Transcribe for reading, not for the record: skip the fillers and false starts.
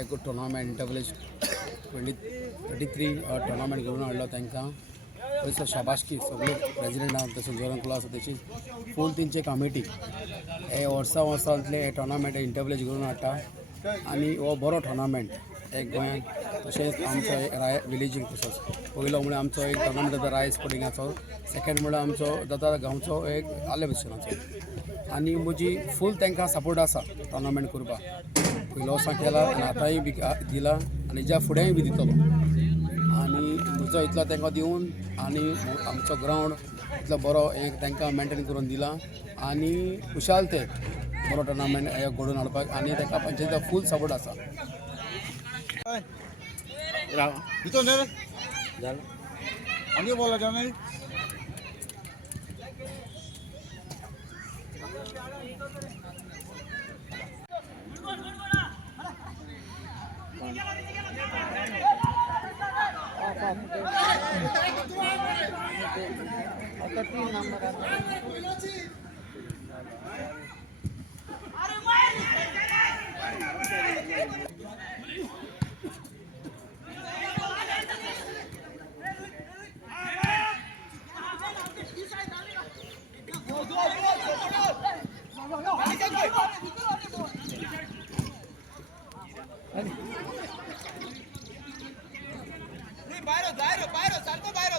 एक टुर्नामेंट इंटरव्हिलेज 23 टुर्नामेंट घेवन हाडलो तांकां थंयसर शाबाशकी सगळे प्रेजिडेंट आसा तशें जोरन क्लास आसा तशी फूल तेंचे कमिटी हे वर्सांतले हे टुर्नामेंट इंटरव्हिलेज घेवन हाडटा आनी हो बरो टुर्नामेंट एक गोंयांत तशेंच आमचो राय विलेजीक तसोच पयलो म्हळ्यार आमचो एक टुर्नामेंट जाता राय स्पोर्टिंगाचो सेकेंड म्हळ्यार आमचो जाता गांवचो एक आले भशेनाचो आनी म्हजी फूल तांकां सपोर्ट आसा टुर्नामेंट करपाक पयलो वर्सा केला आनी आतांय बी दिला आनी ज्या फुडेंय बी दितलो आनी म्हजो इतलो तांकां दिवन आनी आमचो ग्रावंड इतलो बरो एक तांकां मेंटेन करून दिला आनी खुशाल ते बरो टुर्नामेंट हे घडोवन हाडपाक आनी तांकां पंचायतीचो फूल सपोर्ट आसा बाहेर सारखं बाहेर